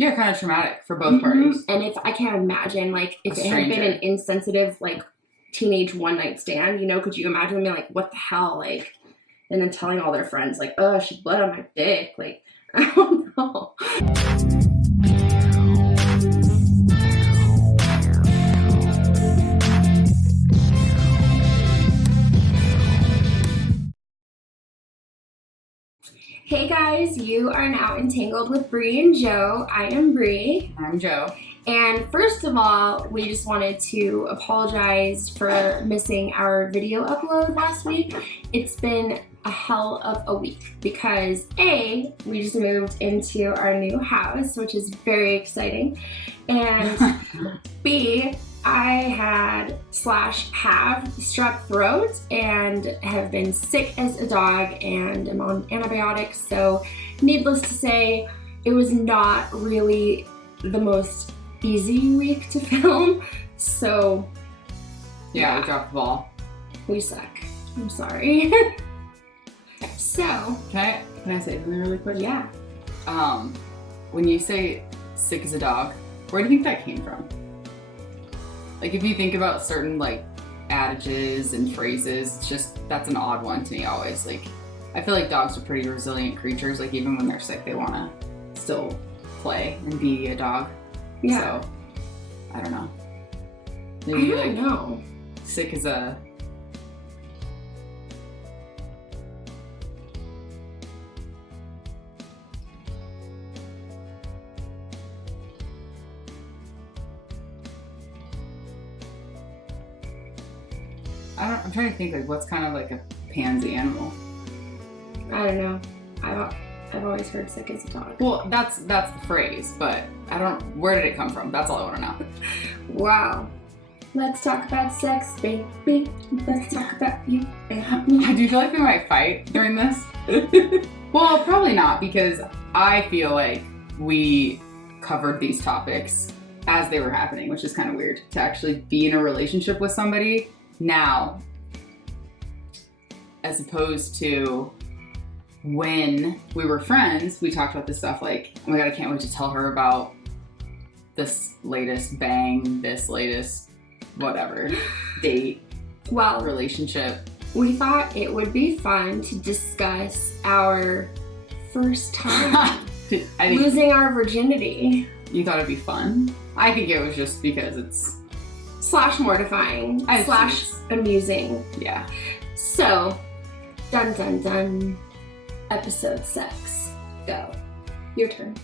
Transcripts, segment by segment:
Yeah, kind of traumatic for both parties. And if I can't imagine, like, if it had been an insensitive, like, teenage one-night stand, you know, could you imagine being like, what the hell, like, and then telling all their friends, like, oh, she bled on my dick, like, I don't know. Hey guys, you are now entangled with Bree and Jo. I am Bree. I'm Jo. And first of all, we just wanted to apologize for missing our video upload last week. It's been a hell of a week because A, we just moved into our new house, which is very exciting. And B, I had / have strep throat and have been sick as a dog and am on antibiotics. So needless to say, it was not really the most easy week to film. So yeah, we dropped the ball. We suck. I'm sorry. So can I say something really quick? Yeah. When you say sick as a dog, where do you think that came from? Like, if you think about certain, like, adages and phrases, it's just, that's an odd one to me always. Like, I feel like dogs are pretty resilient creatures. Like, even when they're sick, they want to still play and be a dog. Yeah. So, I don't know. Maybe, I don't know. Sick as a... I'm trying to think, like, what's kind of like a pansy animal? I don't know. I've always heard sick as a dog. Well, that's the phrase, but I don't, where did it come from? That's all I want to know. Wow. Let's talk about sex, baby. Let's talk about you and me. Do you feel like we might fight during this? Well, probably not, because I feel like we covered these topics as they were happening, which is kind of weird to actually be in a relationship with somebody now, as opposed to when we were friends. We talked about this stuff like, oh my god, I can't wait to tell her about this latest bang, this latest whatever, date, well, relationship. We thought it would be fun to discuss our first time losing our virginity. You thought it'd be fun? I think it was just because it's / mortifying / amusing. Yeah. So, dun dun dun. Episode 6. Go. Your turn.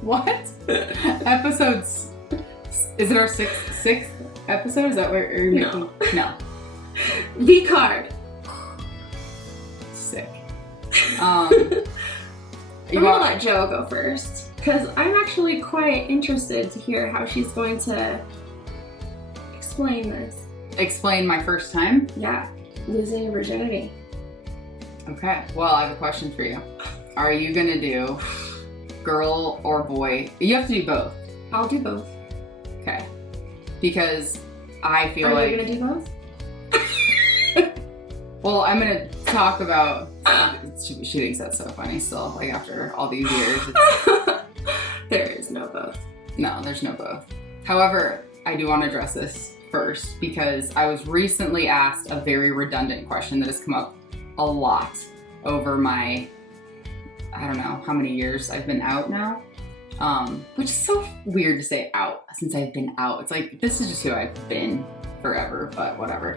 What? Episodes? Is it our sixth episode? Is that where you're making? No. V card. Sick. I'm gonna let Jo go first because I'm actually quite interested to hear how she's going to explain this. Explain my first time? Yeah, losing your virginity. Okay, well, I have a question for you. Are you gonna do girl or boy? You have to do both. I'll do both. Okay. Because I feel like... Are you gonna do both? Well, I'm gonna talk about... She thinks that's so funny still, like after all these years. There is no both. No, there's no both. However, I do want to address this first because I was recently asked a very redundant question that has come up a lot over my, I don't know how many years I've been out now, which is so weird to say out since I've been out. It's like, this is just who I've been forever, but whatever.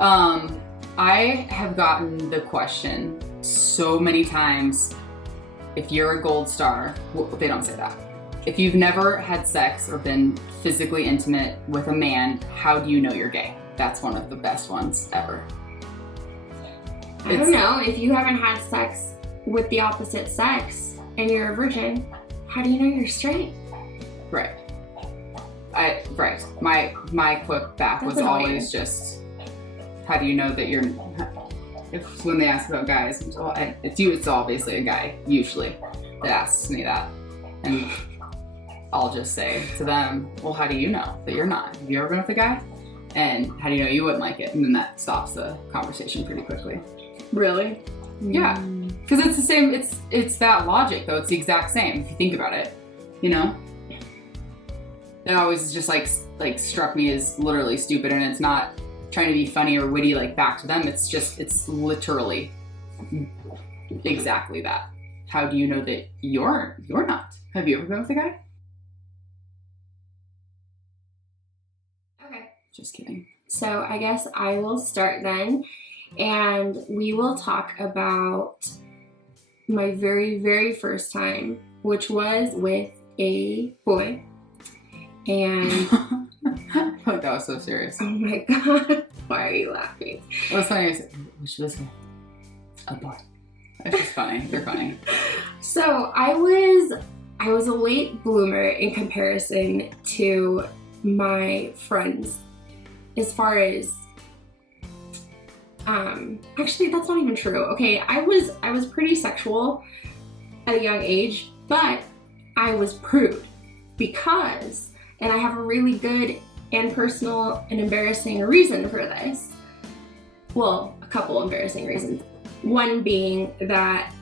I have gotten the question so many times, if you're a gold star, well, they don't say that. If you've never had sex or been physically intimate with a man, how do you know you're gay? That's one of the best ones ever. I don't know. If you haven't had sex with the opposite sex and you're a virgin, how do you know you're straight? Right. Right. My quick back was always just, how do you know that you're... If when they ask about guys, well, it's obviously a guy, usually, that asks me that. And I'll just say to them, well, how do you know that you're not? Have you ever been with a guy? And how do you know you wouldn't like it? And then that stops the conversation pretty quickly. Really? Yeah. Because it's the same, it's that logic though. It's the exact same if you think about it, you know? It always just like struck me as literally stupid, and it's not trying to be funny or witty like back to them. It's literally exactly that. How do you know that you're not? Have you ever been with a guy? Okay. Just kidding. So I guess I will start then, and we will talk about my very, very first time, which was with a boy. And that was so serious. Oh my god, why are you laughing? Well, it's funny. I said, which was a boy. It's just funny. They're funny. So I was a late bloomer in comparison to my friends, as far as actually that's not even true. Okay, I was pretty sexual at a young age, but I was prude because, and I have a really good and personal and embarrassing reason for this. Well, a couple embarrassing reasons. One being that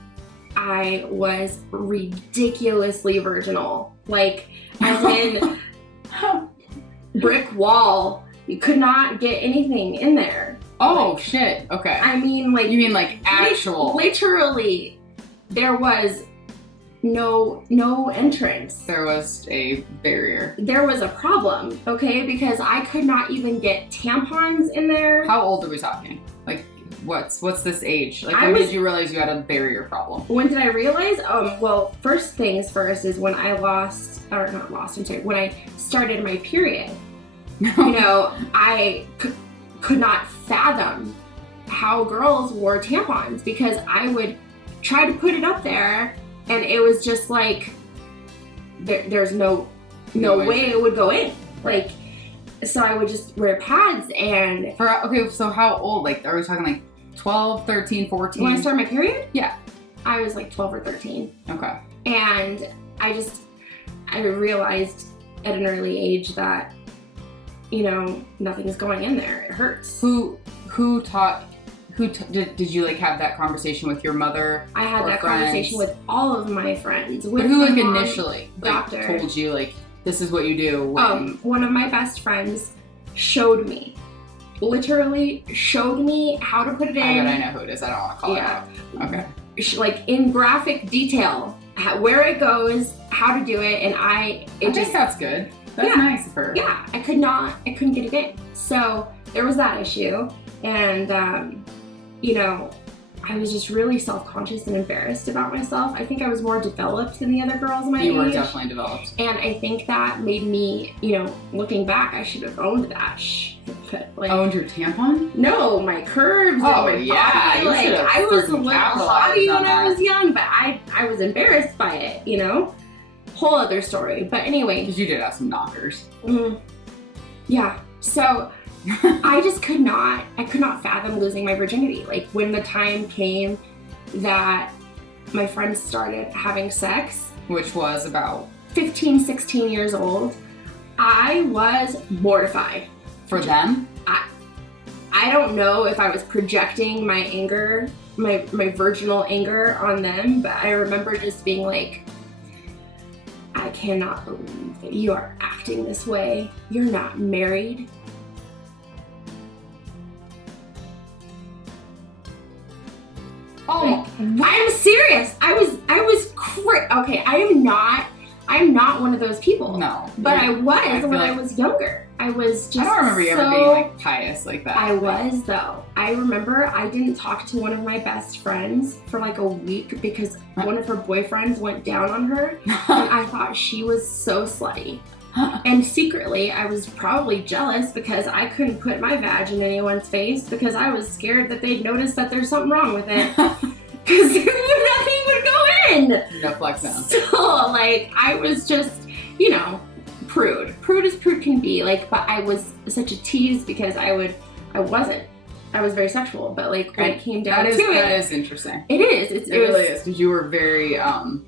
I was ridiculously virginal. Like, as in brick wall. You could not get anything in there. Oh, shit. Okay. I mean, like... You mean like actual... Literally, there was no entrance. There was a barrier. There was a problem, okay? Because I could not even get tampons in there. How old are we talking? Like, what's this age? Like, when did you realize you had a barrier problem? When did I realize? Well, first things first is when I when I started my period. You know, I could not fathom how girls wore tampons, because I would try to put it up there and it was just like, there's no way it would go in. Like, so I would just wear pads and... Okay, so how old? Like, are we talking like 12, 13, 14? When I started my period? Yeah. I was like 12 or 13. Okay. And I realized at an early age that, you know, nothing's going in there. It hurts. Did you like have that conversation with your mother? I had that conversation with all of my friends. But who like initially doctor told you like, this is what you do? One of my best friends showed me. Literally showed me how to put it in. I know who it is. I don't want to call it out. Okay. Like in graphic detail, where it goes, how to do it, and I think that's good. That's nice of her. Yeah, I couldn't get it in. So there was that issue, and you know, I was just really self-conscious and embarrassed about myself. I think I was more developed than the other girls my age. You were definitely developed. And I think that made me, you know, looking back, I should have owned that like, owned your tampon? No, my curves. Oh, and my yeah. body. Like, I was a little haughty when I was young, but I was embarrassed by it, you know? Whole other story. But anyway. Because you did have some knockers. Yeah. So I could not fathom losing my virginity. Like, when the time came that my friends started having sex, which was about 15, 16 years old, I was mortified. For them? I don't know if I was projecting my anger, my virginal anger on them, but I remember just being like, I cannot believe that you are acting this way. You're not married. Oh, I'm serious. I was okay. I'm not one of those people. No. But I was when I was younger. I was just I don't remember you ever being like pious like that. I was though. I remember I didn't talk to one of my best friends for like a week because one of her boyfriends went down on her and I thought she was so slutty. And secretly, I was probably jealous because I couldn't put my vag in anyone's face because I was scared that they'd notice that there's something wrong with it. Because nothing would go in. No flex down. So, like, I was just, you know, prude. Prude as prude can be. Like, but I was such a tease because I wasn't. I was very sexual, but like when it came down to it. That is interesting. It is. It really is, because you were very,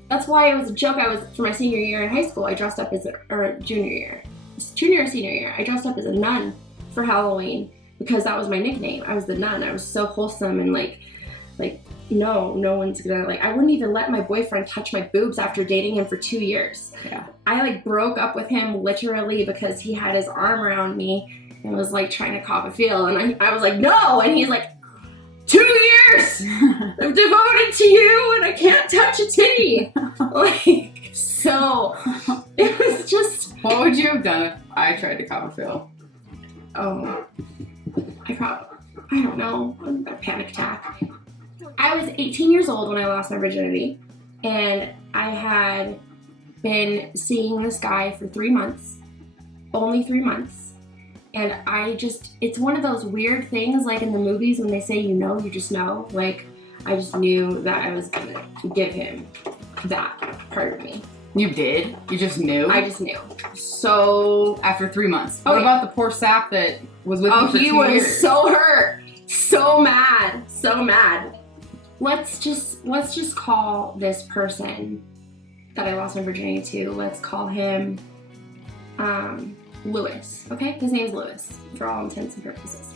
That's why it was a joke. For my senior year in high school, I dressed up as or junior or senior year, I dressed up as a nun for Halloween because that was my nickname. I was the nun. I was so wholesome and like no one's gonna, like, I wouldn't even let my boyfriend touch my boobs after dating him for 2 years. Yeah. I, like, broke up with him literally because he had his arm around me and was, like, trying to cop a feel. And I was like, no! And he's like, 2 years! I'm devoted to you and I can't touch a titty! Like, so, it was just... What would you have done if I tried to cop a feel? Oh, I don't know, a panic attack. I was 18 years old when I lost my virginity, and I had been seeing this guy for 3 months, only 3 months, and it's one of those weird things, like in the movies when they say you just know, like, I just knew that I was gonna give him that part of me. You did? You just knew? I just knew. So... After 3 months. What about the poor sap that was with you for 2 years? Oh, he was so hurt. So mad. So mad. Let's just call this person that I lost my virginity to, let's call him Lewis. Okay? His name's Lewis, for all intents and purposes.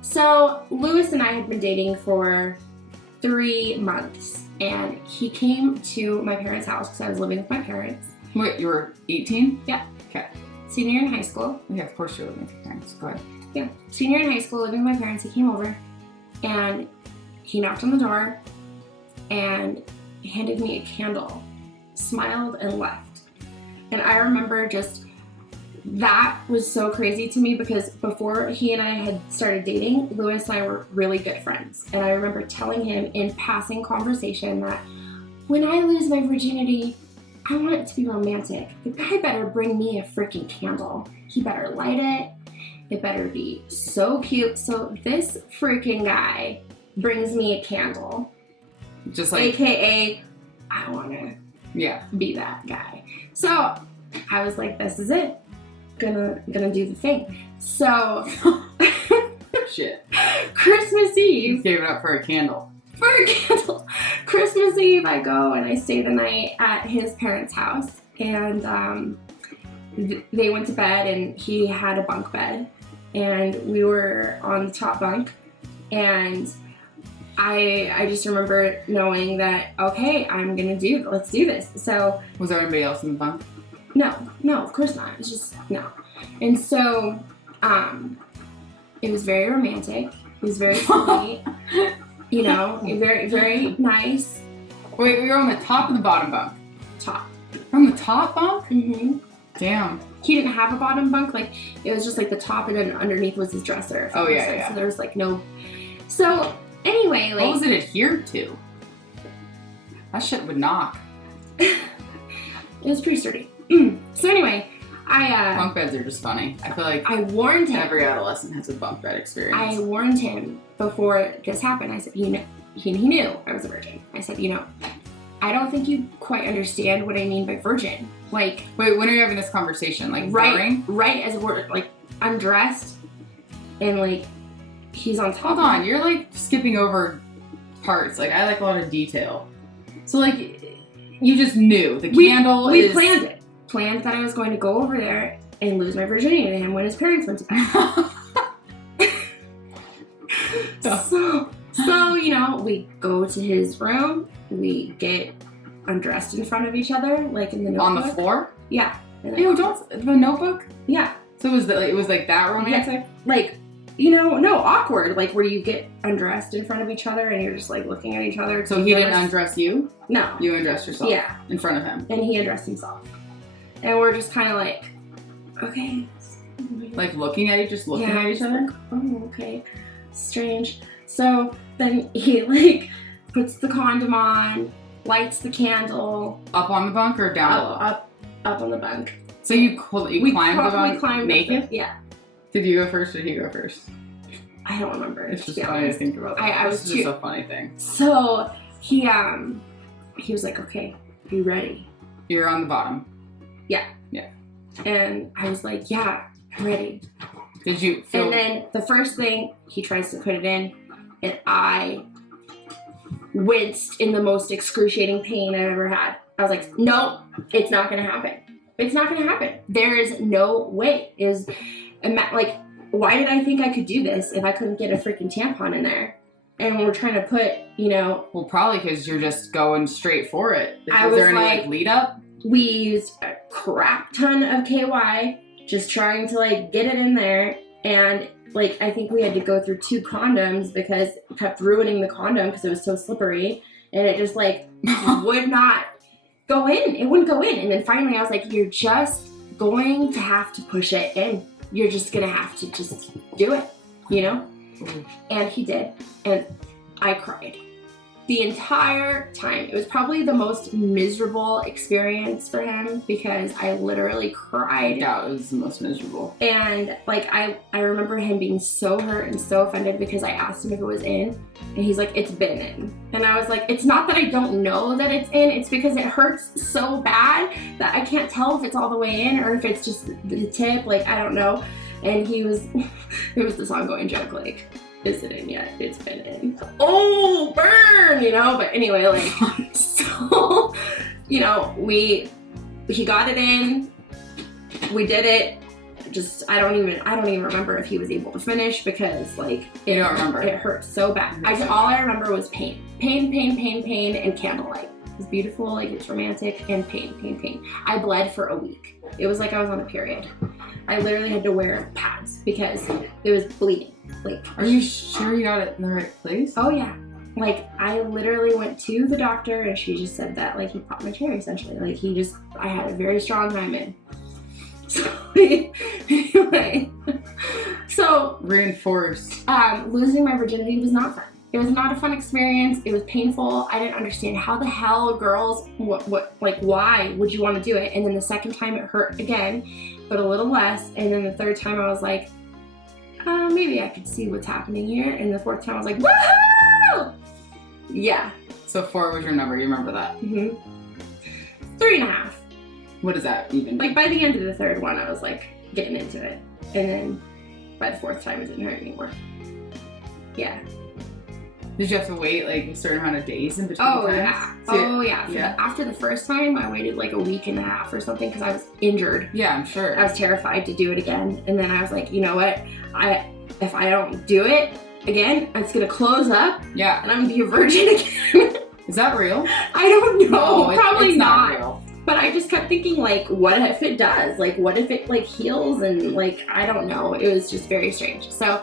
So, Lewis and I had been dating for 3 months. And he came to my parents' house because I was living with my parents. Wait, you were 18? Yeah. Okay. Senior in high school. Yeah, of course you're living with your parents. Go ahead. Yeah. Senior in high school, living with my parents. He came over and he knocked on the door and handed me a candle, smiled and left. And I remember that was so crazy to me because before he and I had started dating, Lewis and I were really good friends. And I remember telling him in passing conversation that when I lose my virginity, I want it to be romantic. The guy better bring me a freaking candle. He better light it. It better be so cute. So this freaking guy brings me a candle. Just like... AKA, I want to be that guy. So I was like, this is it. Gonna do the thing. So shit. Christmas Eve. Gave it up for a candle. For a candle. Christmas Eve, I go and I stay the night at his parents' house, and they went to bed, and he had a bunk bed, and we were on the top bunk, and I just remember knowing that, okay, let's do this. So was there anybody else in the bunk? No, of course not. It's just, no. And so, it was very romantic. It was very sweet. You know, very, very nice. Wait, we were on the top of the bottom bunk? Top. From the top bunk? Mm-hmm. Damn. He didn't have a bottom bunk. Like, it was just like the top and then underneath was his dresser. Oh, yeah. So there was like no... So, anyway, like... What was it adhered to? That shit would knock. It was pretty sturdy. So anyway, bunk beds are just funny. I feel like I warned him. Every adolescent has a bunk bed experience. I warned him before this happened. I said, he knew I was a virgin. I said, I don't think you quite understand what I mean by virgin. Like, wait, when are you having this conversation? Like, during? Right as we're, like, undressed, and, like, he's on top. Hold on, you're, like, skipping over parts. Like, I like a lot of detail. So, like, you just knew. The candle We planned it. Planned that I was going to go over there and lose my virginity to him when his parents went to bed. So, we go to his room, we get undressed in front of each other, like in the notebook. On the floor? Yeah. Ew, the notebook? Yeah. So it was like that romantic? Yeah. Like, no, awkward, like where you get undressed in front of each other and you're just like looking at each other. So he didn't undress you? No. You undressed yourself? Yeah. In front of him? And he undressed himself. And we're just kind of like, okay. Like looking at each other? Like, oh, okay. Strange. So then he like puts the condom on, lights the candle. Up on the bunk or down below? Up on the bunk. So you climbed the bunk? We climbed naked? Yeah. Did you go first or did he go first? I don't remember. It's just funny to think about that. This is just a funny thing. So he was like, okay, you ready? You're on the bottom. Yeah. Yeah. And I was like, yeah, I'm ready. Did you feel... And then the first thing, he tries to put it in, and I winced in the most excruciating pain I've ever had. I was like, no, it's not going to happen. It's not going to happen. There is no way. Like, why did I think I could do this if I couldn't get a freaking tampon in there? and we're trying to put, you know. Well, probably because you're just going straight for it. I Was there was any like- lead up? We used a crap ton of KY, just trying to like get it in there, and like I think we had to go through 2 condoms because it kept ruining the condom because it was so slippery, and it just like would not go in. It wouldn't go in, and then finally I was like, "You're just going to have to push it in. You're just gonna have to just do it," you know. And he did, and I cried the entire time. It was probably the most miserable experience for him because I literally cried. Yeah, it was the most miserable. And like I remember him being so hurt and so offended because I asked him if it was in, and he's like, "It's been in." And I was like, "It's not that I don't know that it's in, it's because it hurts so bad that I can't tell if it's all the way in or if it's just the tip, like I don't know." And he was it was this ongoing joke like, "Is it in yet? It's been in." Oh, burn, you know? But anyway, like, so, you know, he got it in, we did it. Just, I don't even remember if he was able to finish because, like, You don't remember? It hurt so bad. All I remember was pain, and candlelight. It was beautiful, like, it was romantic, and pain. I bled for a week. It was like I was on a period. I literally had to wear pads because it was bleeding. Like, are you sure you got it in the right place? oh yeah. Like, I literally went to the doctor and she just said that, like, he popped my cherry essentially. Like, I had a very strong hymen. So, anyway. So, Reinforced. losing my virginity was not fun. It was not a fun experience. It was painful. I didn't understand how the hell girls, why would you want to do it? And then the second time it hurt again, but a little less. And then the third time I was like, maybe I could see what's happening here. And the fourth time I was like, woohoo! Yeah. So 4 was your number, you remember that? 3.5. What does that even Like by the end of the third one, I was like getting into it. And then by the fourth time, it didn't hurt anymore. Yeah. Did you have to wait like a certain amount of days in between Oh, times? yeah. So, Yeah. After the first time, I waited like a week and a half or something because I was injured. Yeah, I'm sure. I was terrified to do it again. And then I was like, you know what? If I don't do it again, it's going to close up. Yeah. And I'm going to be a virgin again. Is that real? I don't know. No, Probably it's not. real. But I just kept thinking, like, what if it does? Like, what if it, like, heals? And, like, I don't know. It was just very strange. So,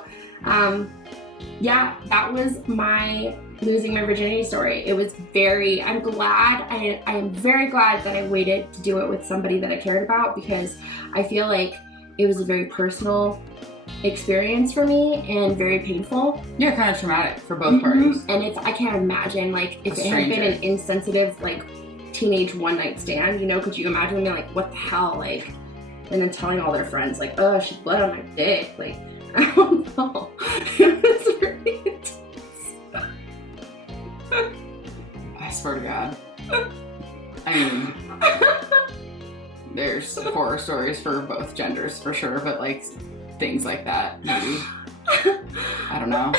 yeah, that was my losing my virginity story. It was I'm glad, I am very glad that I waited to do it with somebody that I cared about because I feel like it was a very personal experience for me and very painful. Yeah, kind of traumatic for both parties. And I can't imagine, like, if it had been an insensitive, like, teenage one-night stand, you know, could you imagine being like, what the hell, like, and then telling all their friends, like, oh, she bled on my dick, like, I don't know. It was really intense. I swear to God. I mean, there's horror stories for both genders for sure, but like things like that, maybe. I don't know.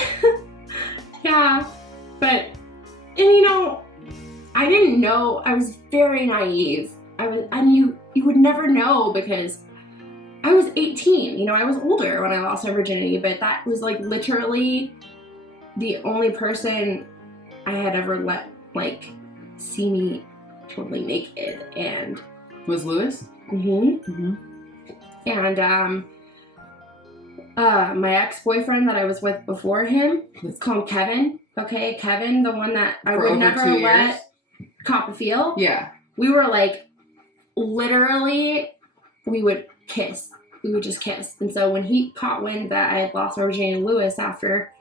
Yeah, but, and you know, I didn't know. I was very naive. You would never know because I was 18. You know, I was older when I lost my virginity, but that was like literally the only person I had ever let like see me totally naked. And was Lewis? And my ex-boyfriend that I was with before him, let's call him Kevin. Okay, Kevin, the one that I would never let cop a feel. Yeah. We were like, literally, we would kiss. We would just kiss. And so when he caught wind that I had lost my virginity to Lewis after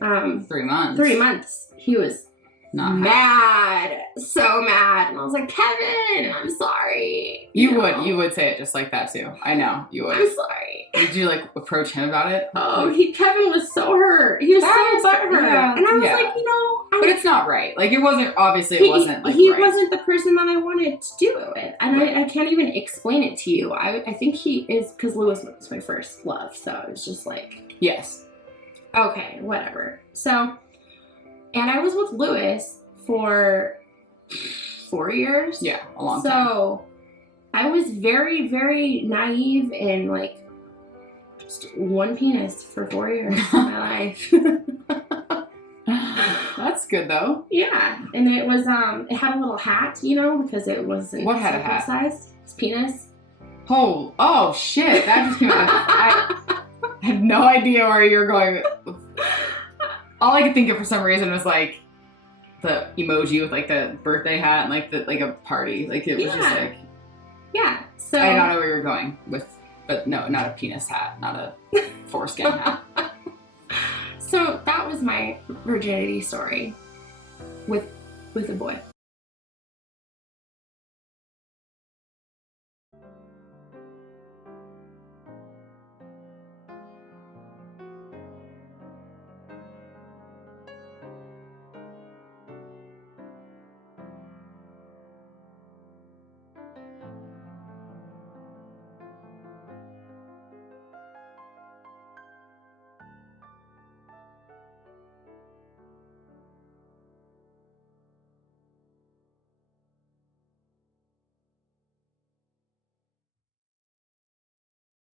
3 months. 3 months, he was not mad. So mad. And I was like, Kevin, I'm sorry. You would say it just like that too. I know, you would. I'm sorry. Did you like approach him about it? Oh, Kevin was so hurt. He was so butthurt. Yeah, and I was like, you know. But it's not right. Like, it wasn't, obviously it wasn't like he right. wasn't the person that I wanted to do it with. And I can't even explain it to you. I think he is, because Lewis was my first love. So it was just like. Yes. Okay, whatever. So, and I was with Lewis for 4 years. Yeah, a long time. So I was very, very naive and like just one penis for 4 years of my life. That's good though. Yeah, and it was it had a little hat, you know, because it wasn't What had a hat? circumcised. His penis. Oh shit! That just came out. I had no idea where you were going. All I could think of for some reason was like the emoji with like the birthday hat and like a party. Like it was just like. Yeah. So I don't know where you're going with, but no, not a penis hat, not a foreskin hat. So that was my virginity story with a boy.